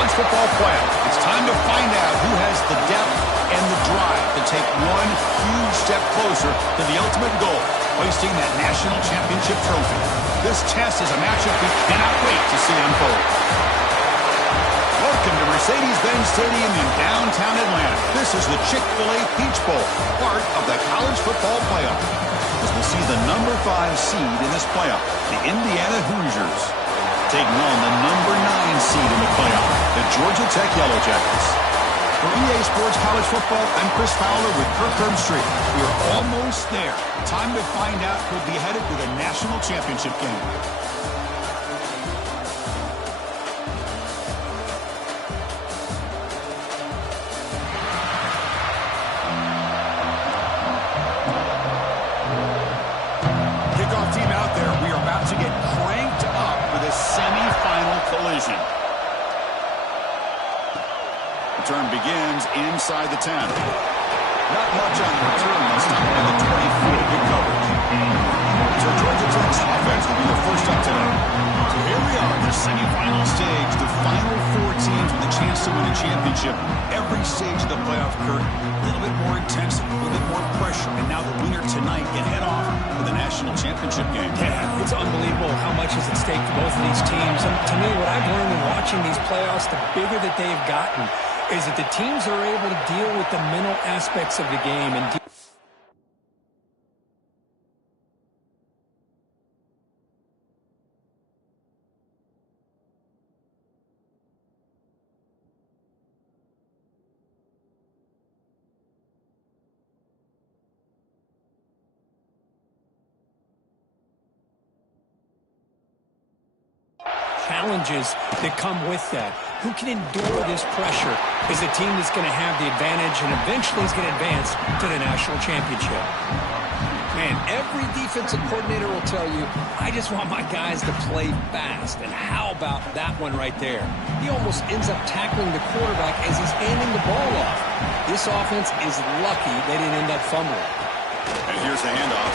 college football playoff. It's time to find out who has the depth and the drive to take one huge step closer to the ultimate goal, hoisting that national championship trophy. This test is a matchup we cannot wait to see unfold. Welcome to Mercedes-Benz Stadium in downtown Atlanta. This is the Chick-fil-A Peach Bowl, part of the college football playoff. As we'll see the number 5 seed in this playoff, the Indiana Hoosiers, taking on the number 9 seed in the playoff, the Georgia Tech Yellow Jackets. For EA Sports College Football, I'm Chris Fowler with Kirk Herbstreit. We are almost there. Time to find out who'll be headed to the national championship game. Kickoff team out there. We are about to get cranked up for this semifinal collision. Return begins inside the 10. Not much on the return. They'll stop at the 24. Good coverage. So Georgia Tech's offense will be the first up today. So here we are, the semifinal stage. The final 4 teams with a chance to win a championship. Every stage of the playoff, Kurt, a little bit more intensity, a little bit more pressure. And now the winner tonight can head off to the national championship game. Yeah, it's unbelievable how much is at stake for both of these teams. And to me, what I've learned in watching these playoffs, the bigger that they've gotten, is that the teams are able to deal with the mental aspects of the game and challenges that come with that. Who can endure this pressure is a team that's going to have the advantage and eventually is going to advance to the national championship. Man, every defensive coordinator will tell you, I just want my guys to play fast. And how about that one right there? He almost ends up tackling the quarterback as he's handing the ball off. This offense is lucky they didn't end up fumbling. And here's the handoff.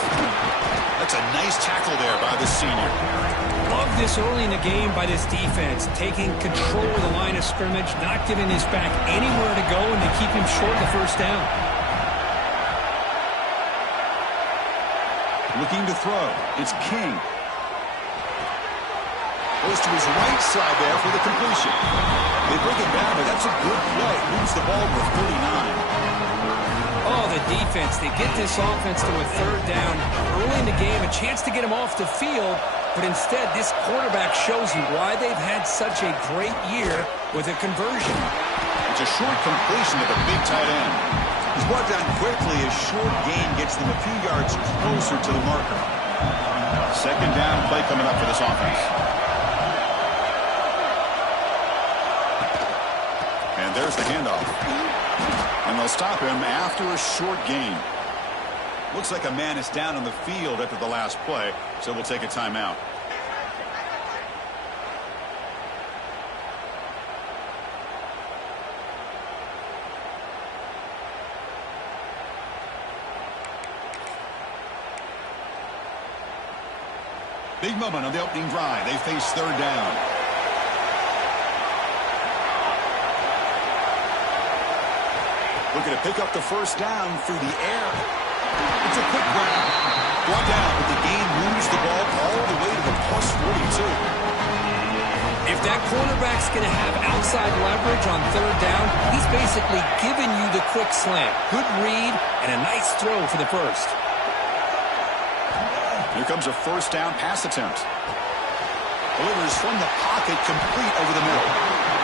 That's a nice tackle there by the senior. Love this early in the game by this defense, taking control of the line of scrimmage, not giving this back anywhere to go, and to keep him short of the first down. Looking to throw. It's King. Goes to his right side there for the completion. They bring it down, but that's a good play. Moves the ball with 39. Oh, the defense. They get this offense to a third down early in the game, a chance to get him off the field. But instead, this quarterback shows you why they've had such a great year with a conversion. It's a short completion to the big tight end. He's brought down quickly. A short gain gets them a few yards closer to the marker. Second down play coming up for this offense. And there's the handoff. And they'll stop him after a short gain. Looks like a man is down on the field after the last play, so we'll take a timeout. Big moment on the opening drive. They face third down. Looking to pick up the first down through the air. It's a quick grab. Brought down, but the game moves the ball all the way to the plus 42. If that cornerback's going to have outside leverage on third down, he's basically giving you the quick slant. Good read and a nice throw for the first. Here comes a first down pass attempt. Delivers from the pocket, complete over the middle.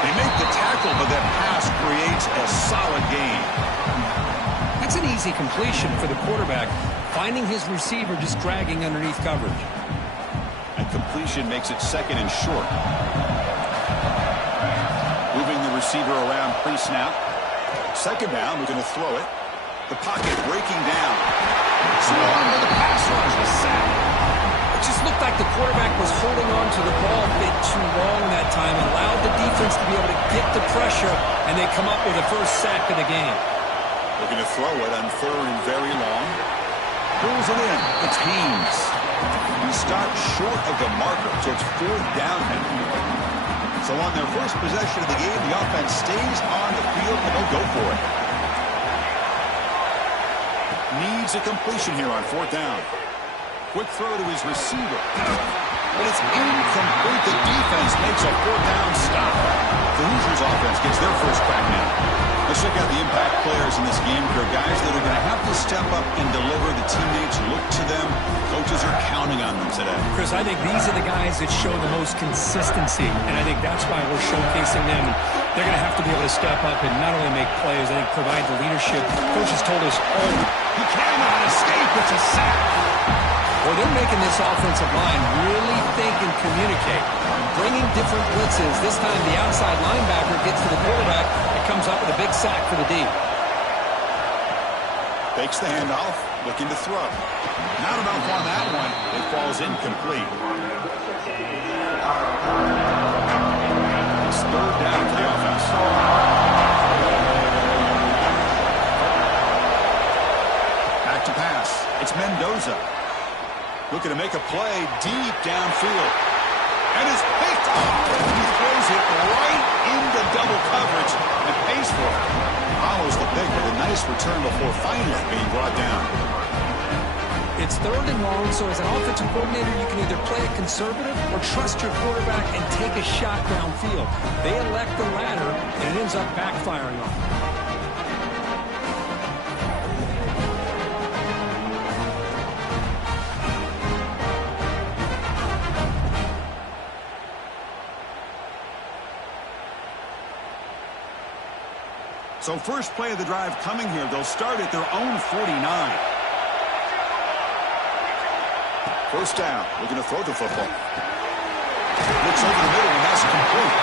They make the tackle, but that pass creates a solid gain. That's an easy completion for the quarterback, finding his receiver just dragging underneath coverage. And completion makes it second and short. Moving the receiver around pre-snap. Second down, we're going to throw it. The pocket breaking down. Swarm with the pass rush, the sack. It just looked like the quarterback was holding on to the ball a bit too long that time, allowed the defense to be able to get the pressure, and they come up with the first sack of the game. Looking to throw it on third and very long. Pulls it in. It's Haynes. He stopped short of the marker, so it's fourth down now. So on their first possession of the game, the offense stays on the field and they'll go for it. Needs a completion here on fourth down. Quick throw to his receiver. But it's incomplete. The defense makes a fourth down stop. The Hoosiers offense gets their first crack now. Let's check out the impact players in this game. They're guys that are going to have to step up and deliver. The teammates look to them. Coaches are counting on them today. Chris, I think these are the guys that show the most consistency, and I think that's why we're showcasing them. They're going to have to be able to step up and not only make plays, I think provide the leadership. Coaches told us, he cannot escape. It's a sack. Well, they're making this offensive line really think and communicate. Bringing different blitzes. This time the outside linebacker gets to the quarterback and comes up with a big sack for the D. Fakes the handoff, looking to throw. Not enough on that one. It falls incomplete. It's third down for the offense. Back to pass. It's Mendoza. Looking to make a play deep downfield. And is picked off. He throws it right into double coverage and pays for it. Follows the pick with a nice return before finally being brought down. It's third and long, so as an offensive coordinator, you can either play it conservative or trust your quarterback and take a shot downfield. They elect the latter, and it ends up backfiring on them. So first play of the drive coming here. They'll start at their own 49. First down. Looking to throw the football. Looks over the middle, and that's complete.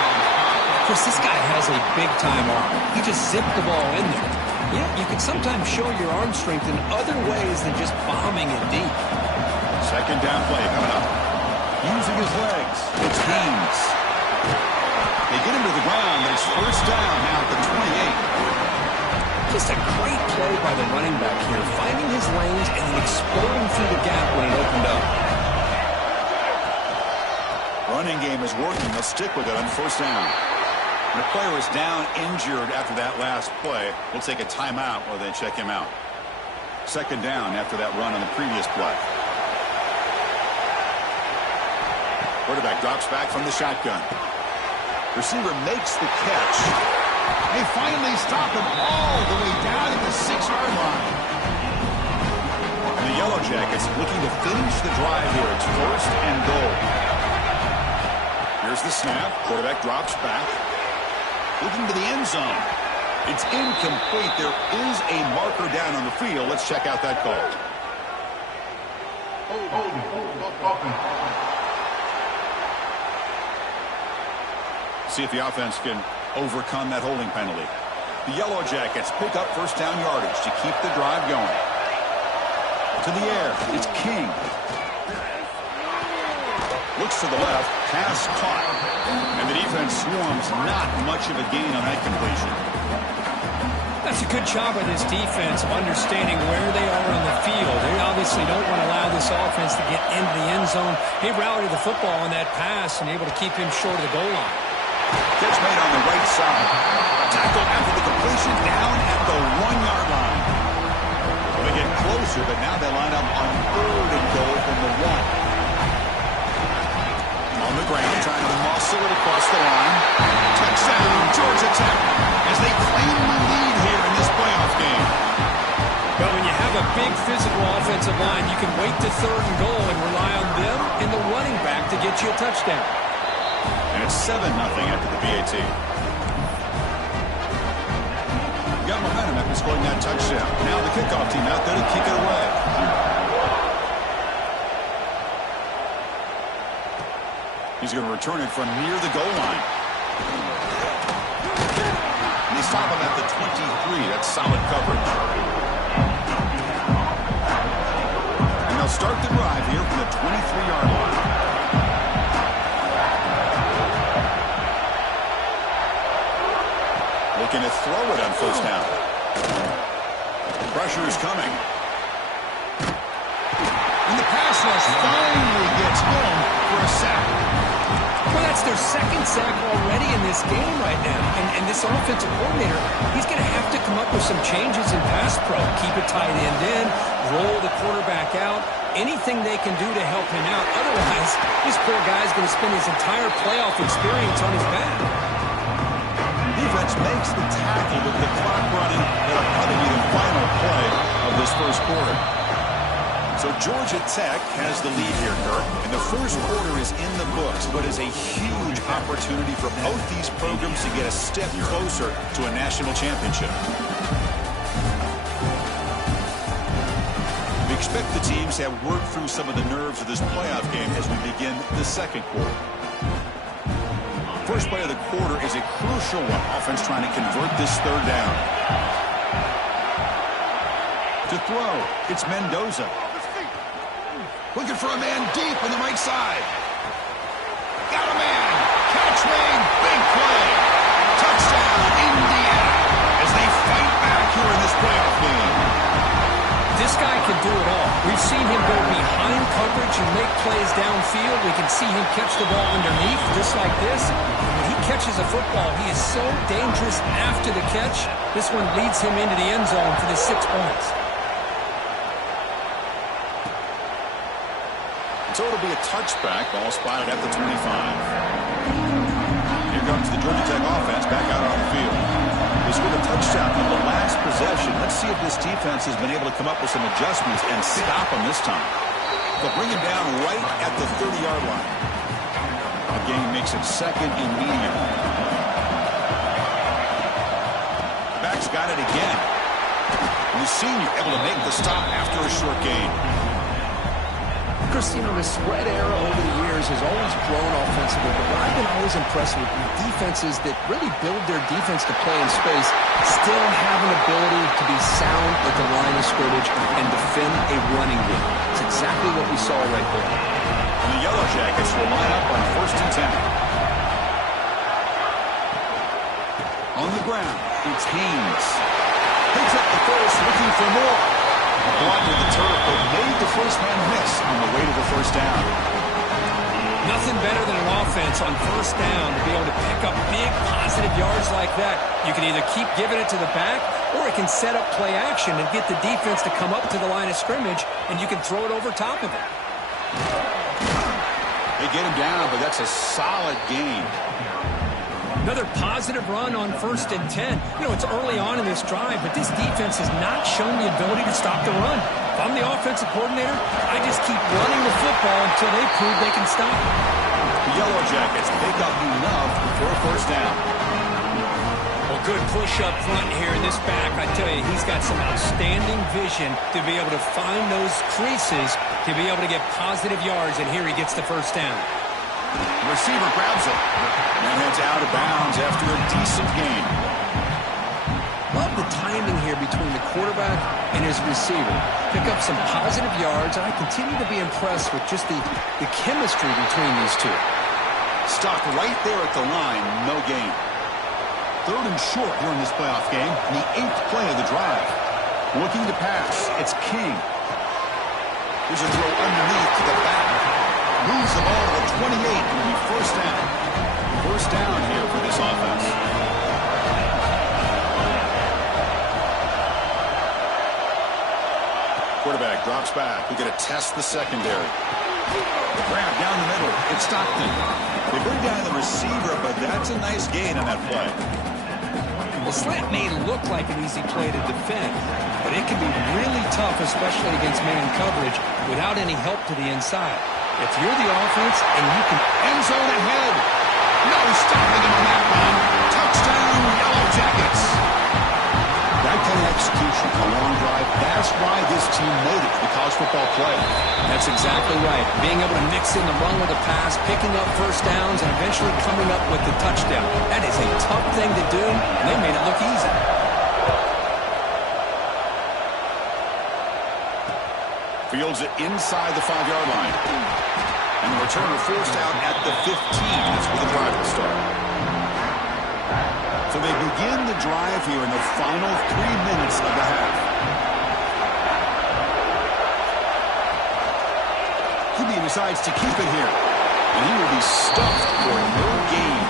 Chris, this guy has a big-time arm. He just zipped the ball in there. Yeah, you can sometimes show your arm strength in other ways than just bombing it deep. Second down play coming up. Using his legs. It's Haynes. They get him to the ground. It's first down now at the 28. Just a great play by the running back here, finding his lanes and then exploding through the gap when it opened up. Running game is working. They'll stick with it on first down. The player is down injured after that last play. We'll take a timeout or then check him out. Second down after that run on the previous play. Quarterback drops back from the shotgun. Receiver makes the catch. They finally stop him all the way down at the 6-yard line. And the Yellow Jackets looking to finish the drive here. It's first and goal. Here's the snap. Quarterback drops back. Looking to the end zone. It's incomplete. There is a marker down on the field. Let's check out that call. See if the offense can overcome that holding penalty. The Yellow Jackets pick up first down yardage to keep the drive going. To the air, it's King. Looks to the left, pass caught. And the defense swarms, not much of a gain on that completion. That's a good job by this defense of understanding where they are on the field. They obviously don't want to allow this offense to get into the end zone. He rallied the football on that pass and able to keep him short of the goal line. Catch made on the right side. Tackle after the completion down at the 1-yard line. Well, they get closer, but now they line up on third and goal from the 1. On the ground, trying to muscle it across the line. Touchdown, Georgia Tech, as they claim the lead here in this playoff game. Well, when you have a big physical offensive line, you can wait to third and goal and rely on them and the running back to get you a touchdown. And it's 7-0 after the BAT. Got momentum after scoring that touchdown. Now the kickoff team out there to kick it away. He's going to return it from near the goal line. And they stop him at the 23. That's solid coverage. And they'll start the drive here from the 23-yard line. Looking to throw it on first down. Pressure is coming. And the pass rush finally gets home for a sack. Well, that's their second sack already in this game right now. And this offensive coordinator, he's going to have to come up with some changes in pass pro. Keep a tight end in, roll the quarterback out, anything they can do to help him out. Otherwise, this poor guy's going to spend his entire playoff experience on his back. Defense makes the tackle with the clock running. That'll probably be the final play of this first quarter. So Georgia Tech has the lead here, Kirk, and the first quarter is in the books, but is a huge opportunity for both these programs to get a step closer to a national championship. We expect the teams to have worked through some of the nerves of this playoff game as we begin the second quarter. First play of the quarter is a crucial one. Offense trying to convert this third down. To throw, it's Mendoza. Looking for a man deep on the right side. Got a man. Catch made. Big play. Touchdown, Indiana, as they fight back here in this playoff game. This guy can do it all. We've seen him go behind coverage and make plays downfield. We can see him catch the ball underneath just like this. And when he catches a football, he is so dangerous after the catch. This one leads him into the end zone for the 6 points. So it'll be a touchback. Ball spotted at the 25. Here comes the Georgia Tech offense back out on the field. They scored a touchdown on the last possession. Let's see if this defense has been able to come up with some adjustments and stop them this time. They'll bring him down right at the 30-yard line. The game makes it second and medium. Back's got it again. And the senior able to make the stop after a short gain. Christine, the spread era over the years has always grown offensively, but I've been always impressed with defenses that really build their defense to play in space, still have an ability to be sound at the line of scrimmage and defend a running game. It's exactly what we saw right there. And the Yellow Jackets will line up on 1st and 10. On the ground, it's Haynes. Picks up the first, looking for more. Blocked with the turf, but made the first man miss on the way to the first down. Nothing better than an offense on first down to be able to pick up big positive yards like that. You can either keep giving it to the back, or it can set up play action and get the defense to come up to the line of scrimmage, and you can throw it over top of it. They get him down, but that's a solid gain. Another positive run on 1st and 10. You know, it's early on in this drive, but this defense has not shown the ability to stop the run. If I'm the offensive coordinator, I just keep running the football until they prove they can stop it. The Yellow Jackets pick up enough for a first down. Well, good push up front here in this back. I tell you, he's got some outstanding vision to be able to find those creases, to be able to get positive yards, and here he gets the first down. The receiver grabs it and heads out of bounds after a decent gain. Love the timing here between the quarterback and his receiver. Pick up some positive yards, and I continue to be impressed with just the chemistry between these two. Stopped right there at the line, no gain. 3rd and short here in this playoff game, the 8th play of the drive. Looking to pass, it's King. There's a throw underneath to the back. Moves the ball to the 28 and will be first down. First down here for this offense. Quarterback drops back. We're going to test the secondary. The grab down the middle. It's Stockton. They bring down the receiver, but that's a nice gain on that play. The slant may look like an easy play to defend, but it can be really tough, especially against man coverage, without any help to the inside. If you're the offense and you can end zone ahead. No stopping him on that one. Touchdown, Yellow Jackets. That kind of execution, a long drive, that's why this team made it to the college football playoff. That's exactly right. Being able to mix in the run with the pass, picking up first downs, and eventually coming up with the touchdown. That is a tough thing to do, and they made it look easy. Fields it inside the 5-yard line. And the return of forced out at the 15. That's where the drive will start. So they begin the drive here in the final 3 minutes of the half. QB decides to keep it here. And he will be stuffed for no gain.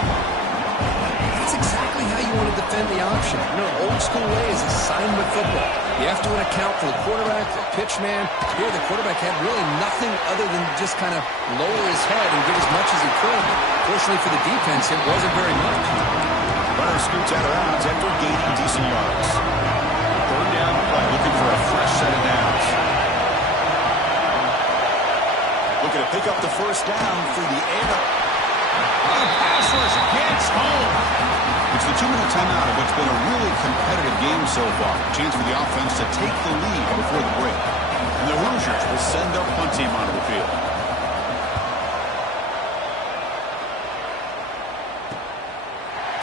That's exactly how you want to defend the option. You know, old school way is assignment football. You have to account for the quarterback, the pitch man. Here, the quarterback had really nothing other than just kind of lower his head and get as much as he could. Fortunately for the defense, it wasn't very much. Runner scoots out of bounds after gaining decent yards. Third down play, looking for a fresh set of downs. Looking to pick up the first down through the air. Oh, pass rush gets home. It's the 2-minute timeout of what's been a really competitive game so far. Chance for the offense to take the lead before the break. And the Hoosiers will send their punt team onto the field.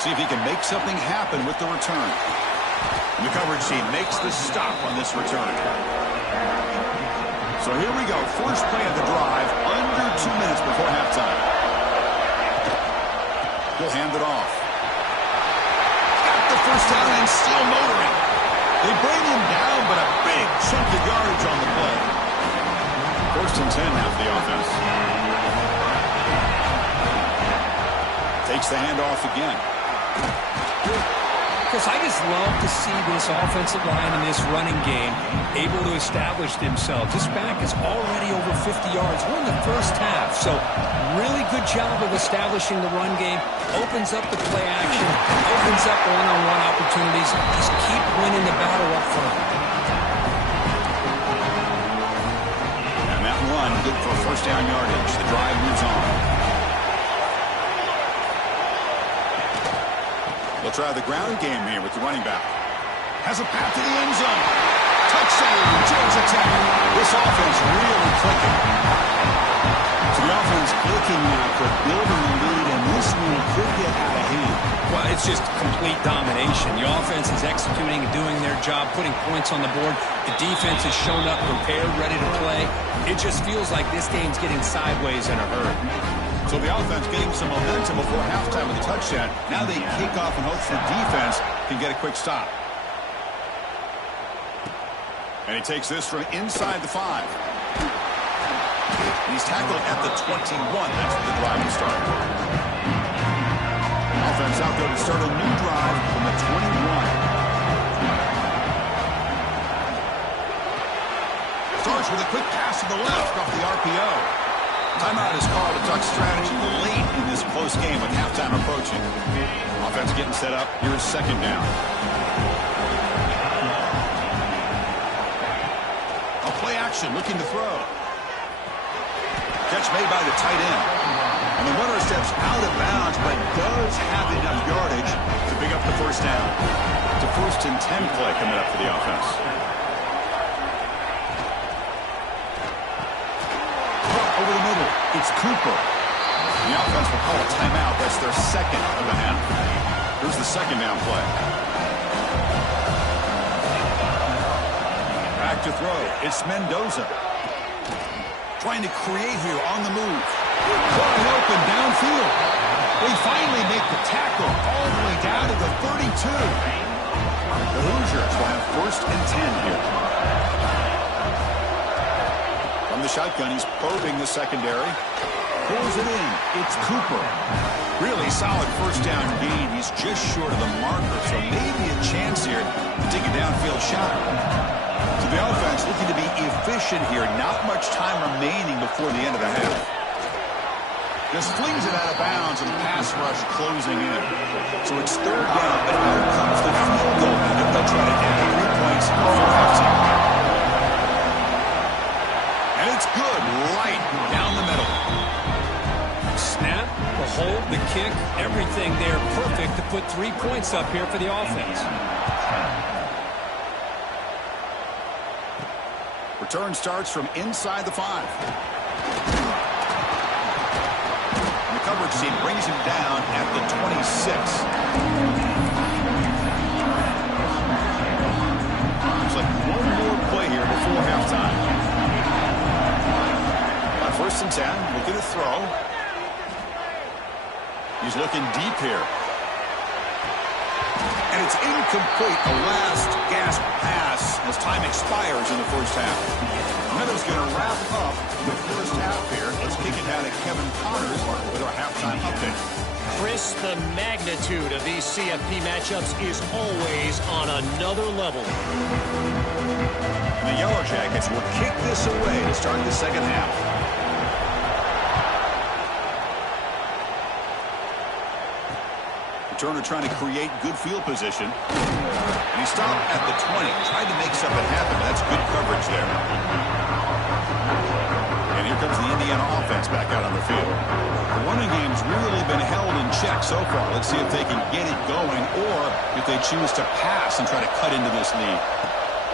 See if he can make something happen with the return. And the coverage team makes the stop on this return. So here we go. First play of the drive, under 2 minutes before halftime. He'll hand it off. Got the first down and still motoring. They bring him down, but a big chunk of yardage on the play. First and 10 now for the offense. Takes the handoff again. Chris, I just love to see this offensive line in this running game able to establish themselves. This back is already over 50 yards. We're in the first half, so really good job of establishing the run game. Opens up the play action, opens up one-on-one opportunities. Just keep winning the battle up front. And that run good for first down yardage. The drive moves on. They'll try the ground game here with the running back. Has a path to the end zone. Touchdown, Georgia Tech. This offense really clicking. So the offense clicking now for building the lead, and this one could get out of hand. Well, it's just complete domination. The offense is executing and doing their job, putting points on the board. The defense has shown up prepared, ready to play. It just feels like this game's getting sideways in a hurry. So the offense getting some momentum before halftime with a touchdown. Now they kick off in hopes the defense can get a quick stop. And he takes this from inside the 5. And he's tackled at the 21. That's where the drive will start. Offense out there to start a new drive from the 21. Starts with a quick pass to the left off the RPO. Timeout is called. A duck strategy late in this close game with halftime approaching. Offense getting set up. Here's second down. A play action looking to throw. Catch made by the tight end. And the runner steps out of bounds, but does have enough yardage to pick up the first down. It's a first and 10 play coming up for the offense. Over the middle, it's Cooper. The offense will call a timeout. That's their second of the half. Here's the second down play. Back to throw. It's Mendoza. Trying to create here on the move. Wide open downfield. They finally make the tackle all the way down to the 32. The Hoosiers will have first and 10 here. From the shotgun, he's probing the secondary. Pulls it in. It's Cooper. Really solid first down gain. He's just short of the marker, so maybe a chance here to take a downfield shot. So the offense looking to be efficient here. Not much time remaining before the end of the half. Just flings it out of bounds and pass rush closing in. So it's third down, but out comes the field goal. They'll try to add 3 points before halftime. It's good right down the middle. Snap, the hold, the kick, everything there perfect to put 3 points up here for the offense. Return starts from inside the 5. And the coverage team brings him down at the 26. Looks like one more play here before halftime. First and 10, looking to throw. He's looking deep here. And it's incomplete, a last gasp pass as time expires in the first half. Weather's going to wrap up the first half here. Let's kick it down to Kevin Connors with our halftime update. Chris, the magnitude of these CFP matchups is always on another level. The Yellow Jackets will kick this away to start the second half. Turner trying to create good field position. And he stopped at the 20. Tried to make something happen. That's good coverage there. And here comes the Indiana offense back out on the field. The running game's really been held in check so far. Let's see if they can get it going or if they choose to pass and try to cut into this lead.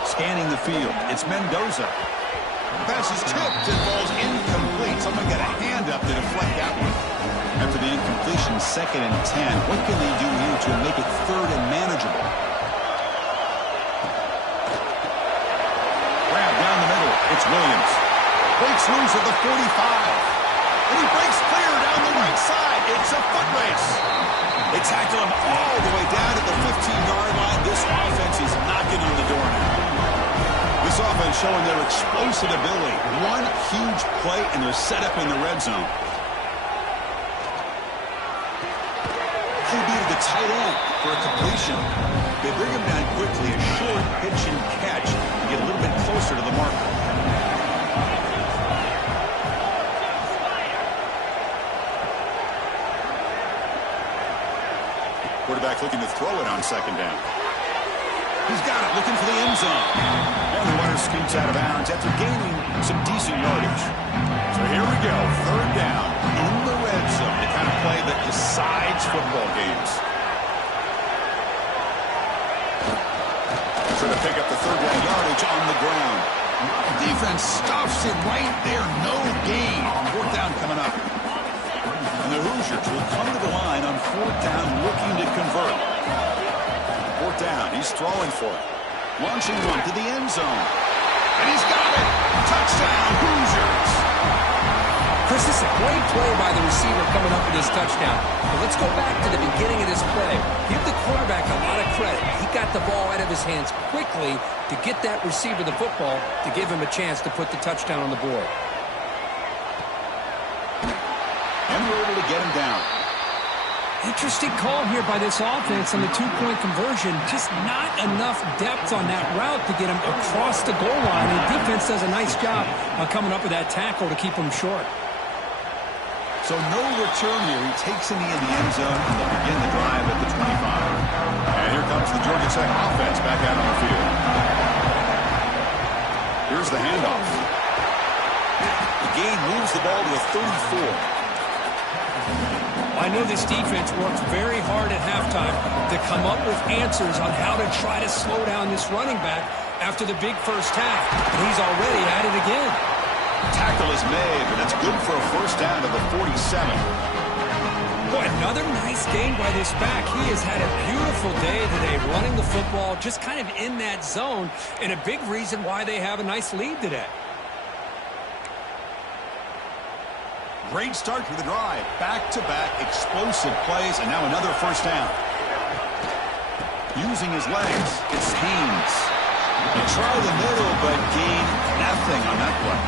Scanning the field. It's Mendoza. The pass is tipped and falls incomplete. Someone got a hand up to deflect that one. After the incompletion, 2nd and 10. What can they do here to make it 3rd and manageable? Grab down the middle. It's Williams. Breaks loose at the 45. And he breaks clear down the right side. It's a foot race. They tackle him all the way down to the 15-yard line. This offense is knocking on the door now. This offense showing their explosive ability. One huge play, and they're set up in the red zone. The tight end for a completion. They bring him down quickly, a short pitch and catch to get a little bit closer to the marker. Quarterback looking to throw it on 2nd down. He's got it, looking for the end zone. And the runner scoots out of bounds after gaining some decent yardage. So here we go, 3rd down in the red zone. The kind of play that decides football games. Trying to pick up the 3rd down yardage on the ground. The defense stuffs it right there. No gain. 4th down coming up. And the Hoosiers will come to the line on 4th down looking to convert. 4th down. He's throwing for it. Launching one to the end zone. And he's got it. Touchdown, Hoosiers. Chris, this is a great play by the receiver coming up with this touchdown. But let's go back to the beginning of this play. Give the quarterback a lot of credit. He got the ball out of his hands quickly to get that receiver the football to give him a chance to put the touchdown on the board. And we're able to get him down. Interesting call here by this offense on the 2-point conversion. Just not enough depth on that route to get him across the goal line. And the defense does a nice job of coming up with that tackle to keep him short. So no return here. He takes him in the end zone, and they'll begin the drive at the 25. And here comes the Georgia Tech offense back out on the field. Here's the handoff. The gain moves the ball to a 34. I know this defense works very hard at halftime to come up with answers on how to try to slow down this running back after the big first half. And he's already at it again. Tackle is made, but that's good for a 1st down to the 47. Boy, another nice game by this back. He has had a beautiful day today running the football, just kind of in that zone, and a big reason why they have a nice lead today. Great start to the drive. Back-to-back explosive plays, and now another 1st down. Using his legs, it's Haynes. They try the middle, but gain nothing on that play.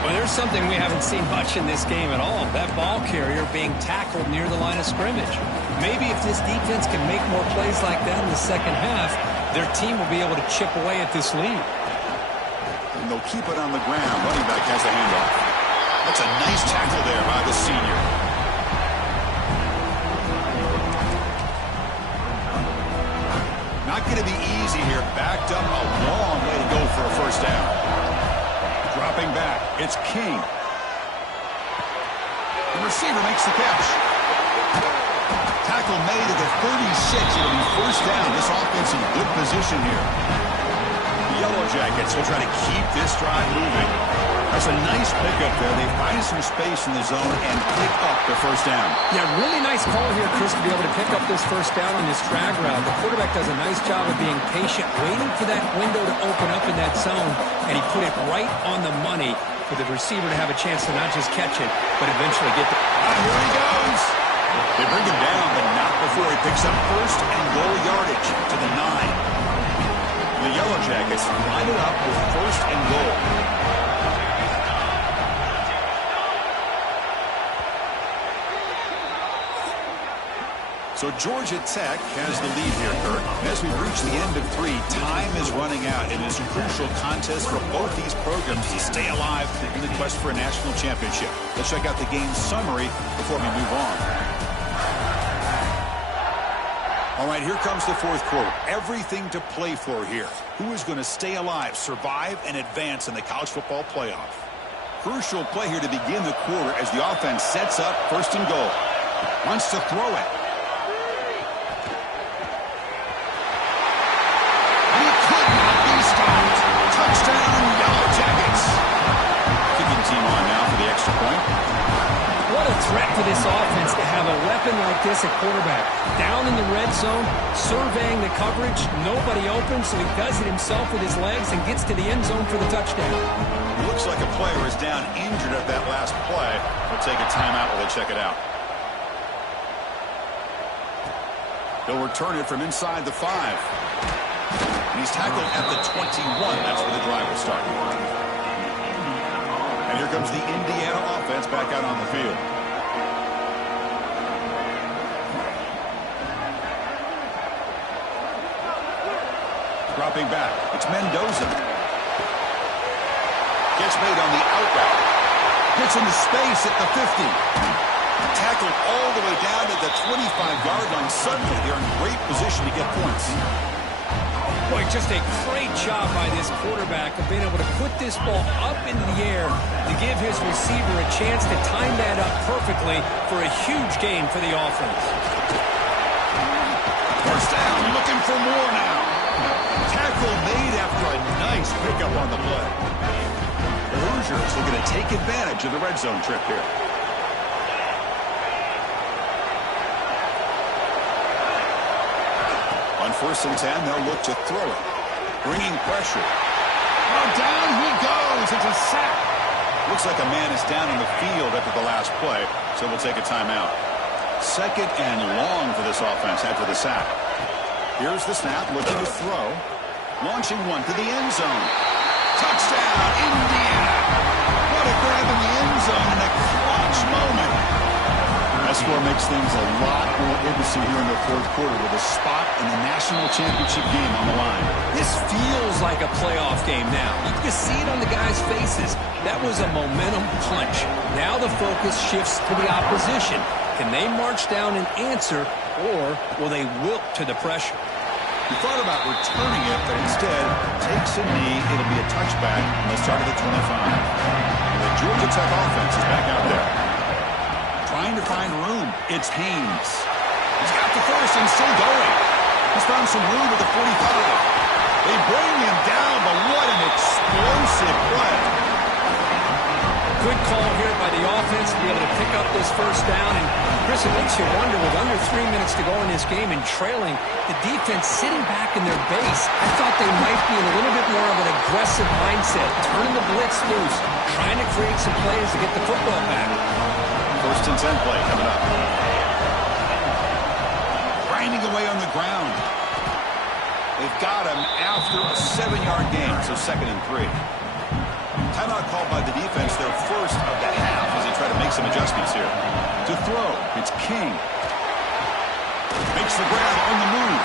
Well, there's something we haven't seen much in this game at all. That ball carrier being tackled near the line of scrimmage. Maybe if this defense can make more plays like that in the second half, their team will be able to chip away at this lead. And they'll keep it on the ground. Running back has the handoff. That's a nice tackle there by the senior. Not going to be easy here. Backed up a long way to go for a 1st down. Dropping back, it's King. The receiver makes the catch. Tackle made at the 36. It'll be 1st down. This offense in good position here. The Yellow Jackets will try to keep this drive moving. That's a nice pickup there. They find some space in the zone and pick up the 1st down. Yeah, really nice call here, Chris, to be able to pick up this 1st down on this drag route. The quarterback does a nice job of being patient, waiting for that window to open up in that zone, and he put it right on the money for the receiver to have a chance to not just catch it, but eventually get the... Here he goes. They bring him down, but not before he picks up first and goal yardage to the 9. The Yellow Jackets line it up with first and goal. So Georgia Tech has the lead here, Kurt. As we reach the end of 3, time is running out in this crucial contest for both these programs to stay alive in the quest for a national championship. Let's check out the game summary before we move on. All right, here comes the fourth quarter. Everything to play for here. Who is going to stay alive, survive, and advance in the college football playoff? Crucial play here to begin the quarter as the offense sets up first and goal. Wants to throw it. Touchdown, Yellow Jackets. Kicking team on now for the extra point. What a threat for this offense to have a weapon like this at quarterback. Down in the red zone, surveying the coverage. Nobody open, so he does it himself with his legs and gets to the end zone for the touchdown. Looks like a player is down injured at that last play. We'll take a timeout while they check it out. He'll return it from inside the 5. And he's tackled at the 21. That's where the drive will start. And here comes the Indiana offense back out on the field. Dropping back. It's Mendoza. Gets made on the out route. Gets into space at the 50. Tackled all the way down to the 25-yard line. Suddenly, they're in great position to get points. Boy, just a great job by this quarterback of being able to put this ball up into the air to give his receiver a chance to time that up perfectly for a huge gain for the offense. First down, looking for more now. Tackle made after a nice pickup on the play. The Hoosiers looking to take advantage of the red zone trip here. On first and 10, they'll look to throw it. Bringing pressure. Oh, down he goes. It's a sack. Looks like a man is down in the field after the last play, so we'll take a timeout. Second and long for this offense after the sack. Here's the snap, looking to throw. Launching one to the end zone. Touchdown, Indiana. What a grab in the end zone in a clutch moment. That score makes things a lot more interesting here in the fourth quarter with a spot in the national championship game on the line. This feels like a playoff game now. You can see it on the guys' faces. That was a momentum punch. Now the focus shifts to the opposition. Can they march down and answer, or will they wilt to the pressure? He thought about returning it, but instead takes a knee. It'll be a touchback. They'll start at the 25. The Georgia Tech offense is back out there. Trying to find room. It's Haynes. He's got the first and still going. He's found some room at the 45. They bring him down, but what an explosive play. Good call here by the offense to be able to pick up this first down. And, Chris, it makes you wonder, with under 3 minutes to go in this game and trailing, the defense sitting back in their base. I thought they might be in a little bit more of an aggressive mindset, turning the blitz loose, trying to create some plays to get the football back. First and 10 play coming up. Grinding away on the ground. They've got him after a 7-yard gain, so second and 3. Timeout called by the defense, their first of the half, as they try to make some adjustments here. To throw, it's King. Makes the grab on the move.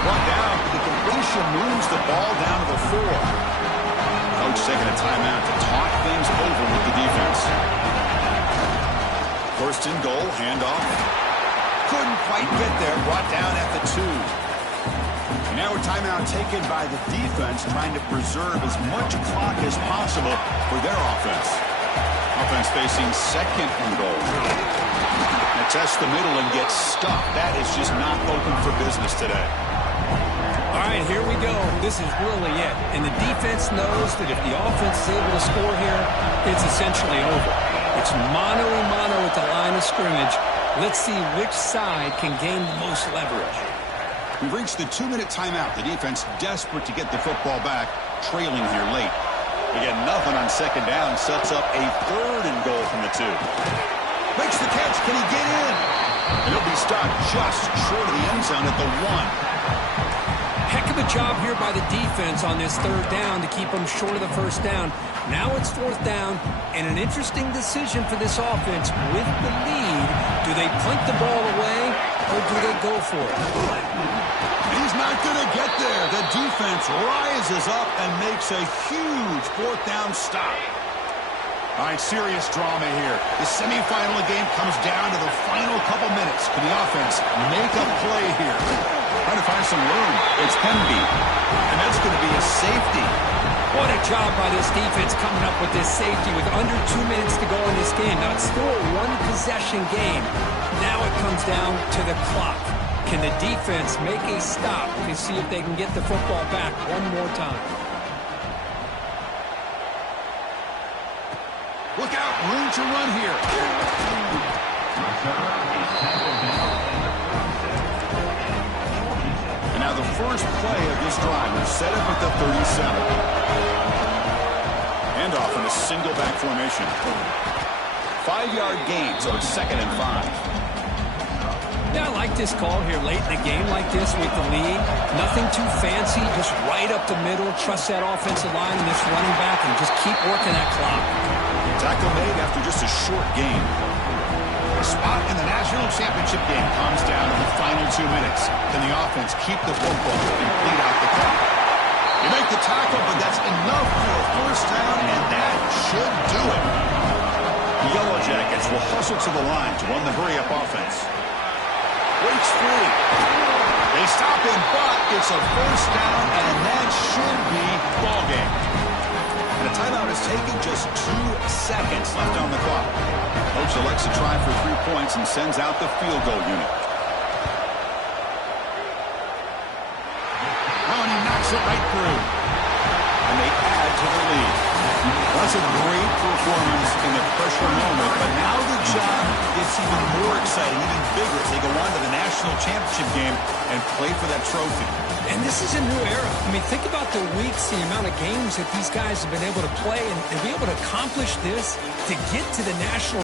Brought down, the completion moves the ball down to the 4. Coach taking a timeout to talk things over with the defense. First and goal, handoff. Couldn't quite get there, brought down at the 2. Now a timeout taken by the defense, trying to preserve as much clock as possible for their offense. Offense facing second and goal. They test the middle and get stuck. That is just not open for business today. All right, here we go. This is really it. And the defense knows that if the offense is able to score here, it's essentially over. It's mano-a-mano at the line of scrimmage. Let's see which side can gain the most leverage. We've reached the 2-minute timeout. The defense desperate to get the football back, trailing here late. They get nothing on second down, sets up a third and goal from the 2. Makes the catch. Can he get in? And he'll be stopped just short of the end zone at the 1. Heck of a job here by the defense on this third down to keep them short of the first down. Now it's fourth down, and an interesting decision for this offense. With the lead, do they punt the ball away, or do they go for it? He's not going to get there. The defense rises up and makes a huge fourth down stop. All right, serious drama here. The semifinal game comes down to the final couple minutes. Can the offense make a play here? Trying to find some room. It's Hemby. And that's going to be a safety. What a job by this defense coming up with this safety with under 2 minutes to go in this game. Now, it's still a one-possession game. Now it comes down to the clock. Can the defense make a stop to see if they can get the football back one more time? Look out, room to run here. And now the first play of this drive is set up at the 37. Handoff in a single back formation. 5-yard gain, so it's 2nd and 5. Yeah, I like this call here late in the game like this with the lead. Nothing too fancy, just right up the middle. Trust that offensive line and this running back and just keep working that clock. Tackle made after just a short gain. The spot in the national championship game comes down to the final 2 minutes. Can the offense keep the football and bleed out the clock? You make the tackle, but that's enough for a first down, and that should do it. The Yellow Jackets will hustle to the line to run the hurry-up offense. Breaks free. They stop him, but it's a first down, and that should be ball game. And a timeout is taken, just 2 seconds left on the clock. Coach elects to try for 3 points and sends out the field goal unit. Oh, and he knocks it right through. And they add to the lead. That's a great performance in the pressure moment, but now the job gets even more exciting, even bigger as they go on to the national championship game and play for that trophy. And this is a new era. I mean, think about the weeks, the amount of games that these guys have been able to play and be able to accomplish this to get to the national